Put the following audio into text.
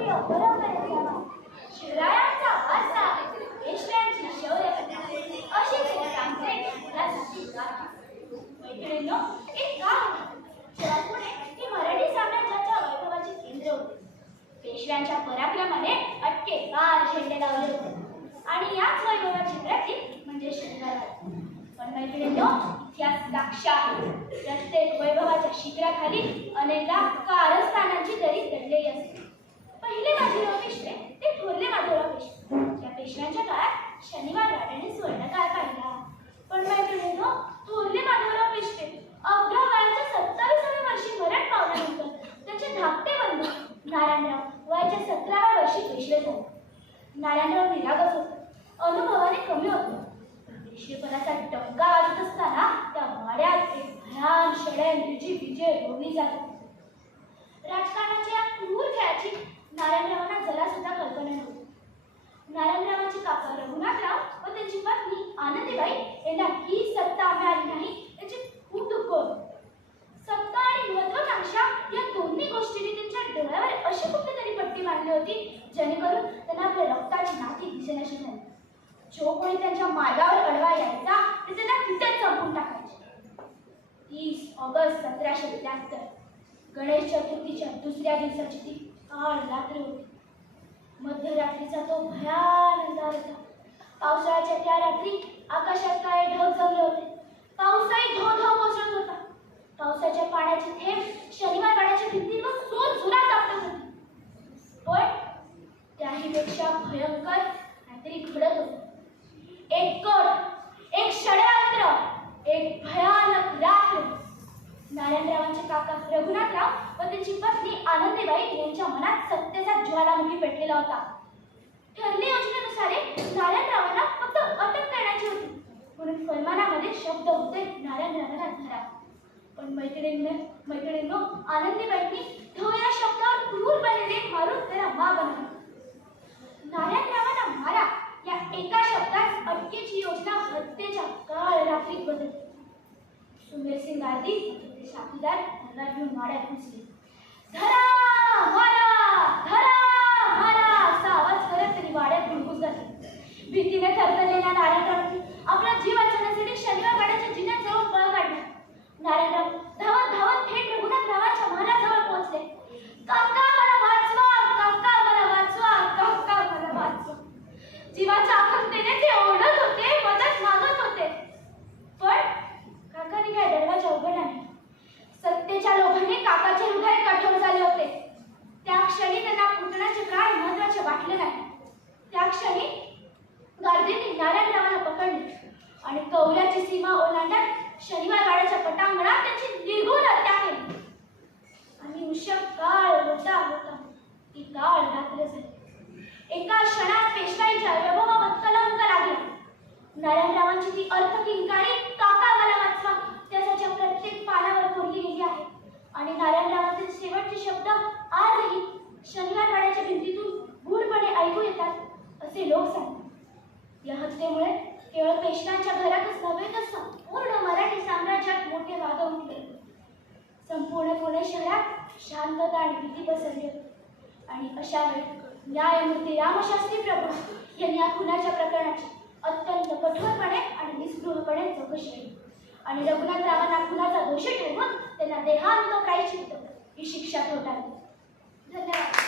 शौर्य परंपरेचा शिवरायांचा वारसा पेशव्यांची शौर्यकथा अशीच एक तांत्रिक मुलासाठी मैत्रिणींनो, एक गाव होते जेव्हा पुणे हे मराठी साम्राज्याच्या वैभवाचे केंद्र होते. पेशव्यांच्या पराक्रमाने अटके पार झेंडे लावले होते आणि याच वैभवाची प्रतीक म्हणजे शनिवारवाडा. पण मैत्रिणींनो, इतिहास साक्ष आहे. प्रत्येक वैभवाच्या शिखराखाली अनेकदा कारस्थानांची दरी दडलेली असते. पहिले माधवराव पेशवे ते थोरले माधवराव पेशवे या पेशव्यांच्या काळात शनिवारवाड्याने स्वर्णकाळ पाहिला. पण मैत्रिणींनो, थोरले माधवराव पेशवे अवघ्या वयाच्या 27व्या वर्षी मरण पावल्यानंतर त्याचे धाकटे बंधू नारायणराव वयाच्या 17व्या वर्षी पेशवे झाले. नारायणराव निरागस होते, अनुभवाने कमी होते. पेशवेपणाचा डंका वाजत असताना त्या वाड्यात एक भयान षड्यंत्राची विजय रोवली जात होती. राजकारणाच्या या क्रूर खेळाची नारायणरावांना जरा सुद्धा कल्पना नव्हती. नारायणरावांचे काका रघुनाथराव व त्यांची पत्नी आनंदीबाई यांना ही सत्ता मिळाली नाही याचे खूप दुःख होते. सत्ता आणि महत्वाकांक्षा या दोन्ही गोष्टींनी त्यांच्या डोळ्यावर अशी कुठेतरी पट्टी बांधली होती जेणेकरून त्यांना आपल्या रक्ताची नाती दिसेनाशी झाली. जो कोणी त्यांच्या मार्गावर अडवा यायचा ते त्यांना तिथेच संपून टाकायचे. 30 ऑगस्ट 1773 गणेश चतुर्थीच्या दुसऱ्या दिवसाची ती काळ रात्र होती. मध्यरात्रीचा तो भयान अंधार होता. पावसाळ्याच्या त्या रात्री आकाशात काळे ढग जमले होते. पाऊसही धो धो कोसळत होता. पावसाच्या पाण्याचे थेंब शनिवारवाड्याच्या भिंतीवर जोरजोरात आपटत होते. पण त्याहीपेक्षा भयंकर काहीतरी घडत होतं. एक कट, एक षड्यंत्र, एक भयानक रात्र. नारायणरावांचे काका रघुनाथराव व त्यांची पत्नी आनंदीबाई यांच्या मनात सत्तेचा ज्वालामुखी पेटलेला होता. ठरली योजनेनुसार नारायणरावांना फक्त अटक करण्याची होती म्हणून फरमानामध्ये शब्द होते नारायणरावांना धरा. पण मैत्रिणींनो, आनंदीबाईंनी धो या शब्दावर क्रूरपणे रेख मारून त्याला मा बनवला. नारायणरावांना मारा या एका शब्दात अटकेची योजना हत्येच्या काळ रात्रीत बदलली. सुमेरसिंग गार्दी साथीदार त्यांना घेऊन वाड्यात घुसले. धरा मारा, धरा मारा असा आवाज करत त्यांनी वाड्यात घुसघुस घातली. भीतीने थरथरलेल्या नारायणरावांनी आपला जीव वाचवण्यासाठी शनिवारवाड्याच्या जिन्याजवळ पळ काढला. नारायणराव धावत धावत थेट रघुनाथरावांच्या महालाजवळ पोहोचले. काका मला वाचवा, काका मला वाचवा, काका मला वाचवा. जीवाच्या आखंतेने ते ओरडत होते, मदत मागत होते. पण काकांनी काय दरवाजा उघडला नाही. सत्तेच्या लोभाने काकाचे हृदय कठोर झाले होते. त्या क्षणी त्यांना कुटण्याचे प्राण महत्वाचे वाटले नाही. त्या क्षणी गार्दींनी नारायणरावांना पकडले आणि कौलाची सीमा ओलांडत शनिवारवाड्याच्या पटांगणात त्याची निर्घृण हत्या केली. आणि उशक काळ होता होता ती काळ रात्र झाली. एका क्षणात पेशवाईच्या वैभवावर कलंक लागला. नारायणरावांची ती अर्थकिंकाळी काका मला वाचवा त्याच्या प्रत्येक पानावर कोरली गेली आहे. आणि नारायणरावांचे शेवटचे शब्द आजही शनिवारवाड्याच्या भिंतीतून गूढपणे ऐकू येतात असे लोक सांगतात. या हत्येमुळे केवळ पेशव्यांच्या घरातच नव्हे तर संपूर्ण मराठी साम्राज्यात मोठे वाद उठले. संपूर्ण पुणे शहरात शांतता आणि भीती पसरली होती. आणि अशा वेळी न्यायमूर्ती रामशास्त्री प्रभू यांनी या खुनाच्या प्रकरणाची अत्यंत कठोरपणे आणि निस्पृहपणे चौकशी केली आणि रघुनाथरावांना खुनाचा दोषी ठरवून त्यांना देहांत प्रायश्चित्त ही शिक्षा ठोठावली. धन्यवाद.